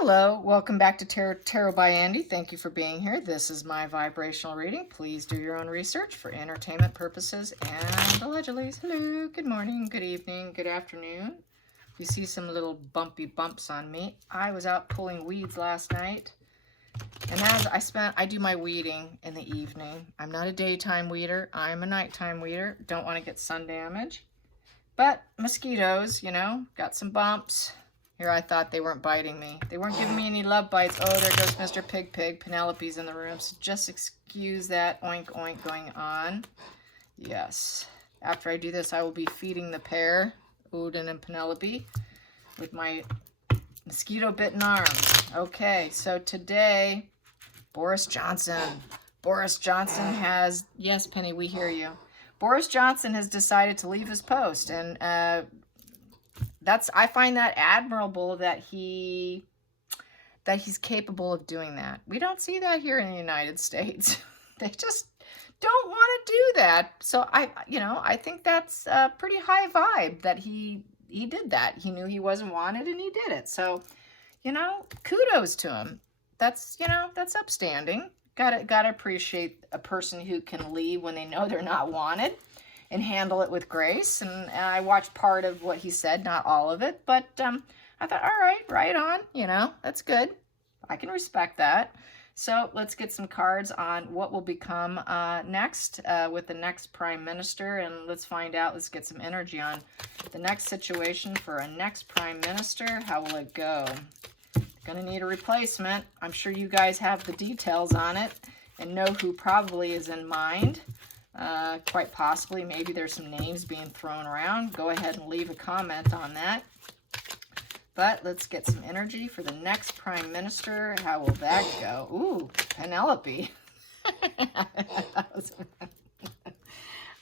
Hello, welcome back to Tarot by Andy. Thank you for being here. This is my vibrational reading. Please do your own research for entertainment purposes and allegedly. Hello, good morning, good evening, good afternoon. You see some little bumpy bumps on me. I was out pulling weeds last night, and as I do my weeding in the evening. I'm not a daytime weeder. I'm a nighttime weeder. Don't want to get sun damage. But mosquitoes, you know, got some bumps. Here I thought they weren't biting me. They weren't giving me any love bites. Oh, there goes Mr. Pig Pig. Penelope's in the room, so just excuse that oink oink going on. Yes. After I do this, I will be feeding the pair, Odin and Penelope, with my mosquito-bitten arms. Okay, so today, Boris Johnson. Boris Johnson has, yes, Penny, we hear you. Boris Johnson has decided to leave his post, and I find that admirable that he's capable of doing that. We don't see that here in the United States. They just don't want to do that. So I think that's a pretty high vibe that he did that. He knew he wasn't wanted and he did it. So, kudos to him. That's upstanding. Gotta appreciate a person who can leave when they know they're not wanted and handle it with grace. And I watched part of what he said, not all of it, but I thought, all right, right on, that's good. I can respect that. So let's get some cards on what will become next with the next Prime Minister, and let's find out, let's get some energy on the next situation for a next Prime Minister. How will it go? Gonna need a replacement. I'm sure you guys have the details on it and know who probably is in mind. Quite possibly, maybe there's some names being thrown around. Go ahead and leave a comment on that. But let's get some energy for the next Prime Minister. How will that go? Ooh, Penelope.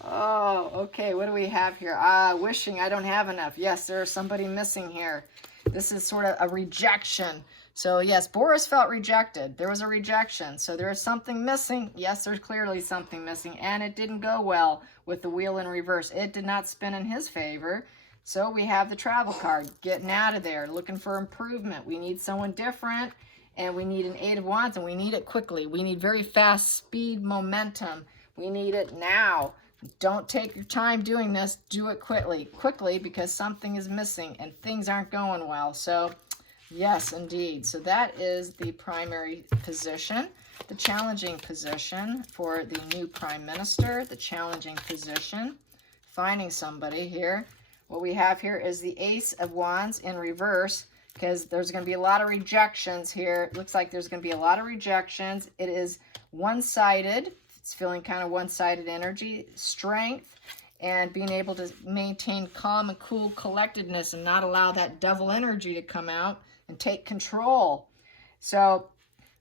Oh, okay, what do we have here? Wishing I don't have enough. Yes, there's somebody missing here. This is sort of a rejection. So yes, Boris felt rejected. There was a rejection. So there is something missing. Yes, there's clearly something missing. And it didn't go well with the wheel in reverse. It did not spin in his favor. So we have the travel card. Getting out of there. Looking for improvement. We need someone different. And we need an 8 of Wands. And we need it quickly. We need very fast speed momentum. We need it now. Don't take your time doing this. Do it quickly, because something is missing and things aren't going well. So yes, indeed. So that is the primary position. The challenging position for the new Prime Minister, the challenging position, finding somebody here. What we have here is the Ace of Wands in reverse, because there's going to be a lot of rejections here. It looks like there's going to be a lot of rejections. It is one-sided. It's feeling kind of one-sided energy, strength, and being able to maintain calm and cool collectedness and not allow that devil energy to come out and take control. So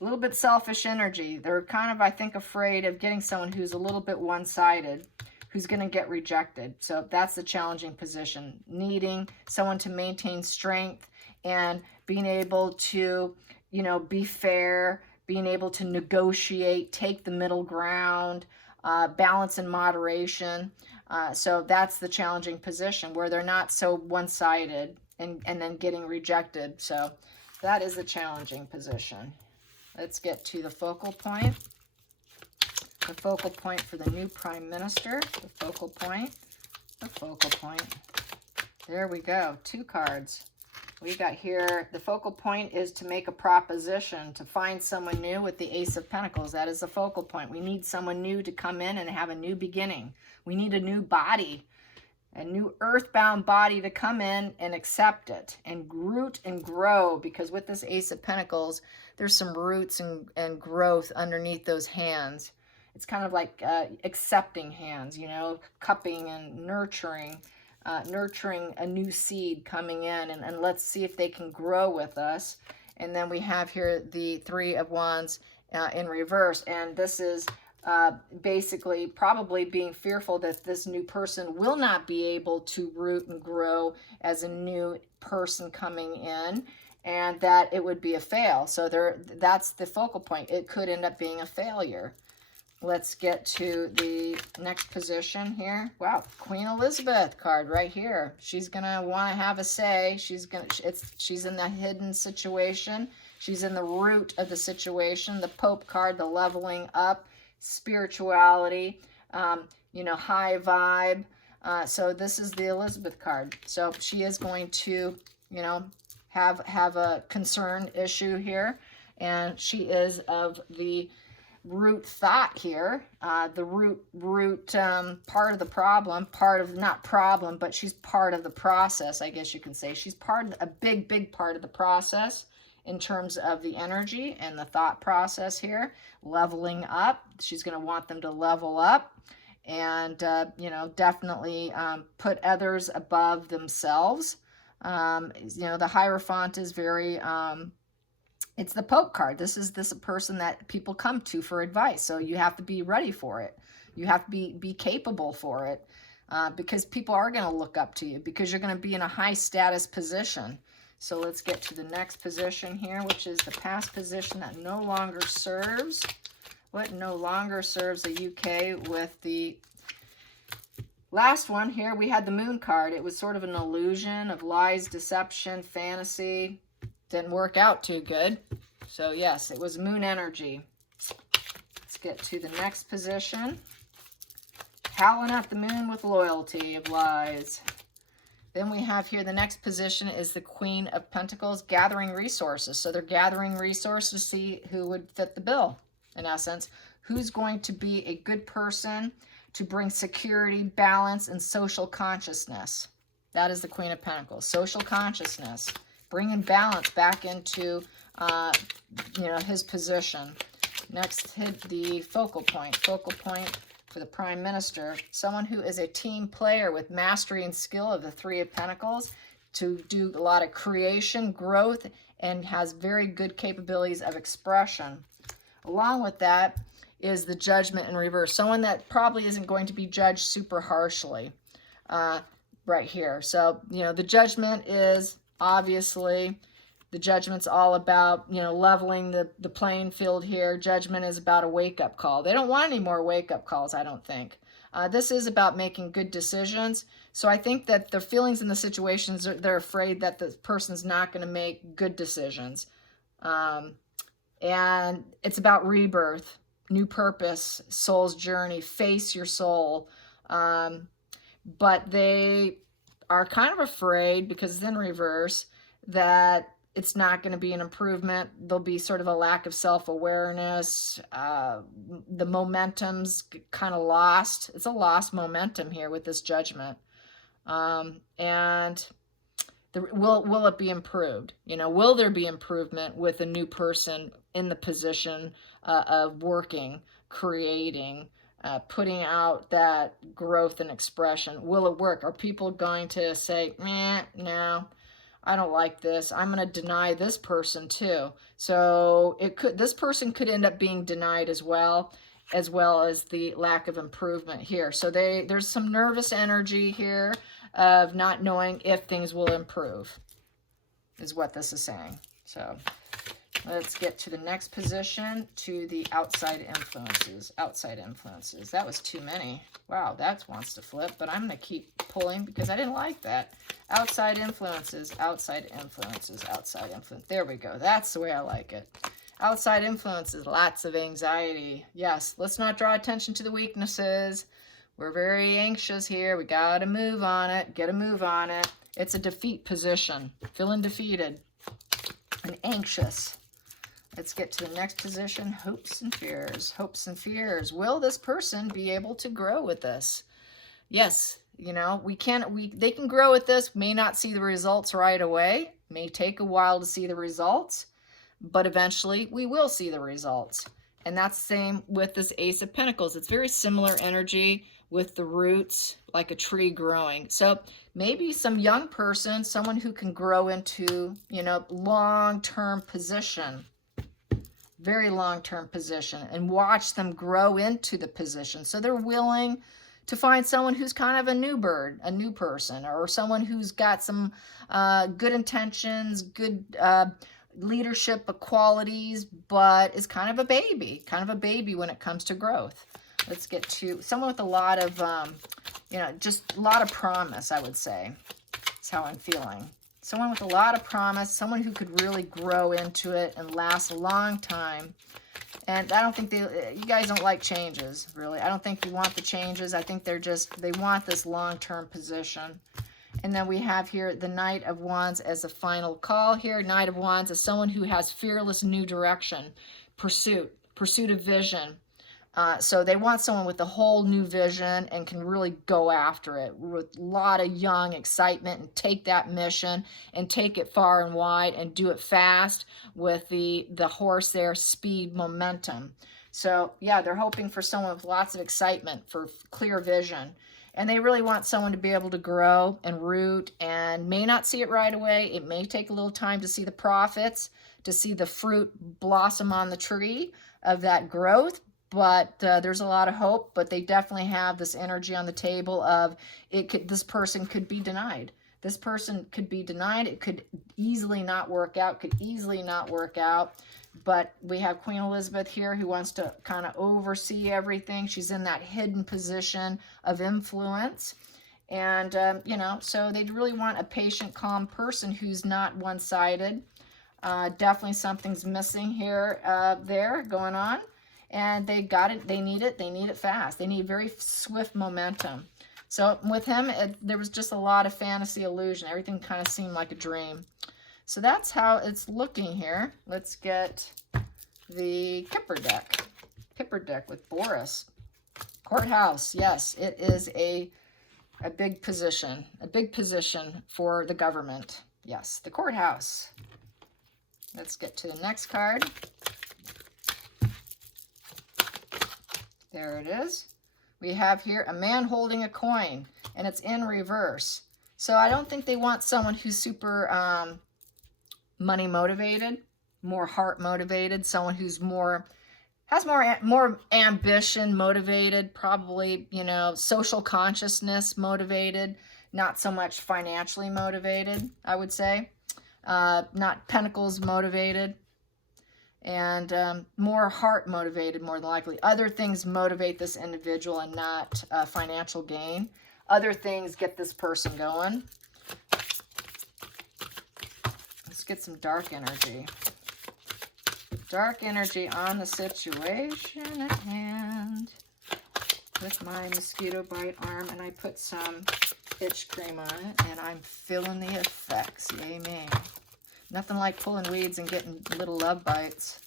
a little bit selfish energy. They're kind of, I think, afraid of getting someone who's a little bit one-sided, who's going to get rejected. So that's the challenging position, needing someone to maintain strength and being able to, be fair, being able to negotiate, take the middle ground, balance and moderation. So that's the challenging position where they're not so one-sided and then getting rejected. So that is the challenging position. Let's get to the focal point. The focal point for the new Prime Minister. The focal point. The focal point. There we go. 2 cards. We got here, the focal point is to make a proposition, to find someone new with the Ace of Pentacles. That is the focal point. We need someone new to come in and have a new beginning. We need a new body, a new earthbound body to come in and accept it and root and grow, because with this Ace of Pentacles, there's some roots and growth underneath those hands. It's kind of like accepting hands, cupping and nurturing a new seed coming in, and let's see if they can grow with us. And then we have here the 3 of Wands in reverse, and this is basically probably being fearful that this new person will not be able to root and grow as a new person coming in, and that it would be a fail. So that's the focal point. It could end up being a failure. let's get to the next position here. Wow, Queen Elizabeth card right here. She's gonna want to have a say. She's in the hidden situation. She's in the root of the situation. The Pope card, the leveling up, spirituality, you know, high vibe. So this is the Elizabeth card. So she is going to, you know, have a concern issue here, and she is of the root thought here, the root part of the problem, not problem, but she's part of the process, I guess you can say. She's a big part of the process in terms of the energy and the thought process here, leveling up. She's going to want them to level up and, you know, definitely put others above themselves. You know, the Hierophant is very... it's the Pope card. This is a person that people come to for advice. So you have to be ready for it. You have to be capable for it, because people are going to look up to you because you're going to be in a high status position. So let's get to the next position here, which is the past position that no longer serves. What no longer serves the UK with the last one here? We had the Moon card. It was sort of an illusion of lies, deception, fantasy. Didn't work out too good. So yes, it was moon energy. Let's get to the next position. Howling at the moon with loyalty of lies. Then we have here the next position is the Queen of Pentacles, gathering resources. So they're gathering resources to see who would fit the bill, in essence. Who's going to be a good person to bring security, balance, and social consciousness. That is the Queen of Pentacles. Social consciousness. Bringing balance back into, you know, his position. Next, hit the focal point. Focal point for the Prime Minister. Someone who is a team player with mastery and skill of the Three of Pentacles to do a lot of creation, growth, and has very good capabilities of expression. Along with that is the Judgment in reverse. Someone that probably isn't going to be judged super harshly right here. So, you know, the Judgment is... obviously, the Judgment's all about, you know, leveling the playing field here. Judgment is about a wake-up call. They don't want any more wake-up calls, I don't think. This is about making good decisions. So I think that the feelings in the situations, they're afraid that the person's not going to make good decisions. And it's about rebirth, new purpose, soul's journey, face your soul. But they are kind of afraid, because it's in reverse, that it's not going to be an improvement. There'll be sort of a lack of self-awareness. The momentum's kind of lost. It's a lost momentum here with this Judgment. And will it be improved? You know, will there be improvement with a new person in the position of working, creating, putting out that growth and expression? Will it work? Are people going to say, no, I don't like this. I'm going to deny this person too. So this person could end up being denied as well as the lack of improvement here. So there's some nervous energy here of not knowing if things will improve, is what this is saying. So let's get to the next position, to the outside influences. Outside influences. That was too many. Wow, that wants to flip, but I'm going to keep pulling because I didn't like that. Outside influences, outside influences, outside influence. There we go. That's the way I like it. Outside influences, lots of anxiety. Yes, let's not draw attention to the weaknesses. We're very anxious here. We got to move on it. Get a move on it. It's a defeat position. Feeling defeated and anxious. Let's get to the next position, hopes and fears. Hopes and fears. Will this person be able to grow with this? Yes, you know, they can grow with this, may not see the results right away, may take a while to see the results, but eventually we will see the results. And that's the same with this Ace of Pentacles. It's very similar energy with the roots, like a tree growing. So maybe some young person, someone who can grow into, you know, long-term position, very long-term position, and watch them grow into the position. So they're willing to find someone who's kind of a new bird, a new person, or someone who's got some good intentions, good, leadership qualities, but is kind of a baby when it comes to growth. Let's get to someone with a lot of, you know, just a lot of promise, I would say. That's how I'm feeling. Someone with a lot of promise, someone who could really grow into it and last a long time. And I don't think you guys don't like changes, really. I don't think you want the changes. I think they want this long-term position. And then we have here the Knight of Wands as a final call here. Knight of Wands is someone who has fearless new direction, pursuit of vision. So they want someone with a whole new vision and can really go after it with a lot of young excitement and take that mission and take it far and wide and do it fast with the horse there, speed, momentum. So yeah, they're hoping for someone with lots of excitement, for clear vision. And they really want someone to be able to grow and root, and may not see it right away. It may take a little time to see the profits, to see the fruit blossom on the tree of that growth. But there's a lot of hope, but they definitely have this energy on the table of this person could be denied. This person could be denied. It could easily not work out, But we have Queen Elizabeth here who wants to kind of oversee everything. She's in that hidden position of influence. And, you know, so they really want a patient, calm person who's not one-sided. Definitely something's missing here, there going on. And they got it. They need it fast. They need very swift momentum. So with him, there was just a lot of fantasy illusion. Everything kind of seemed like a dream. So that's how it's looking here. Let's get the Kipper deck. Kipper deck with Boris. Courthouse. Yes, it is a big position. A big position for the government. Yes, the courthouse. Let's get to the next card. There it is. We have here a man holding a coin, and it's in reverse. So I don't think they want someone who's super money motivated, more heart motivated, someone who's has more ambition motivated, probably, you know, social consciousness motivated, not so much financially motivated, I would say. Not pentacles motivated. And more heart motivated, more than likely. Other things motivate this individual and not financial gain. Other things get this person going. Let's get some dark energy. Dark energy on the situation at hand. With my mosquito bite arm, and I put some itch cream on it, and I'm feeling the effects. Yay me. Nothing like pulling weeds and getting little love bites.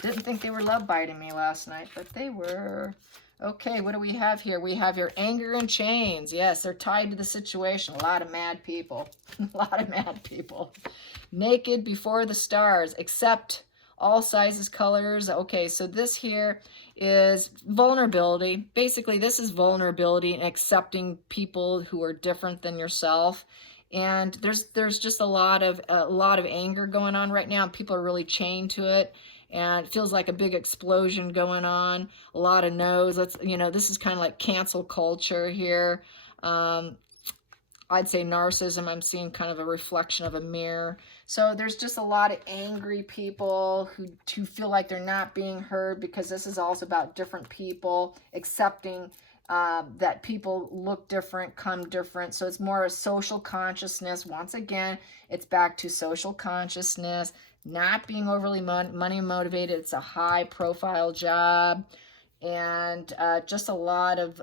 Didn't think they were love biting me last night, but they were. Okay, what do we have here? We have your anger and chains. Yes, they're tied to the situation. A lot of mad people. A lot of mad people. Naked before the stars, accept all sizes, colors. Okay, so this here is vulnerability. Basically, this is vulnerability and accepting people who are different than yourself. And there's just a lot of anger going on right now. People are really chained to it, and it feels like a big explosion going on. A lot of no's. This is kind of like cancel culture here. I'd say narcissism. I'm seeing kind of a reflection of a mirror. So there's just a lot of angry people who feel like they're not being heard, because this is also about different people accepting that people look different, come different. So it's more a social consciousness. Once again, it's back to social consciousness, not being overly money motivated. It's a high profile job, and just a lot of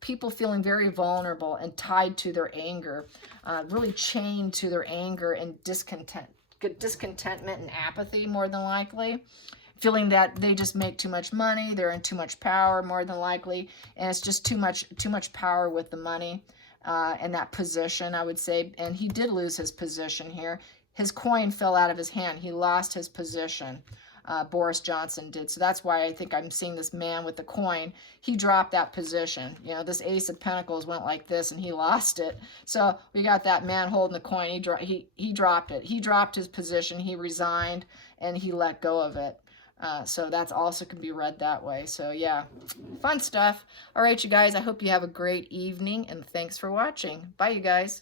people feeling very vulnerable and tied to their anger, really chained to their anger and discontentment and apathy, more than likely. Feeling that they just make too much money, they're in too much power, more than likely, and it's just too much power with the money and that position, I would say. And he did lose his position here. His coin fell out of his hand. He lost his position. Boris Johnson did. So that's why I think I'm seeing this man with the coin. He dropped that position. You know, this Ace of Pentacles went like this, and he lost it. So we got that man holding the coin. He dropped it. He dropped his position. He resigned, and he let go of it. So that's also can be read that way. So yeah, fun stuff. All right, you guys, I hope you have a great evening, and thanks for watching. Bye, you guys.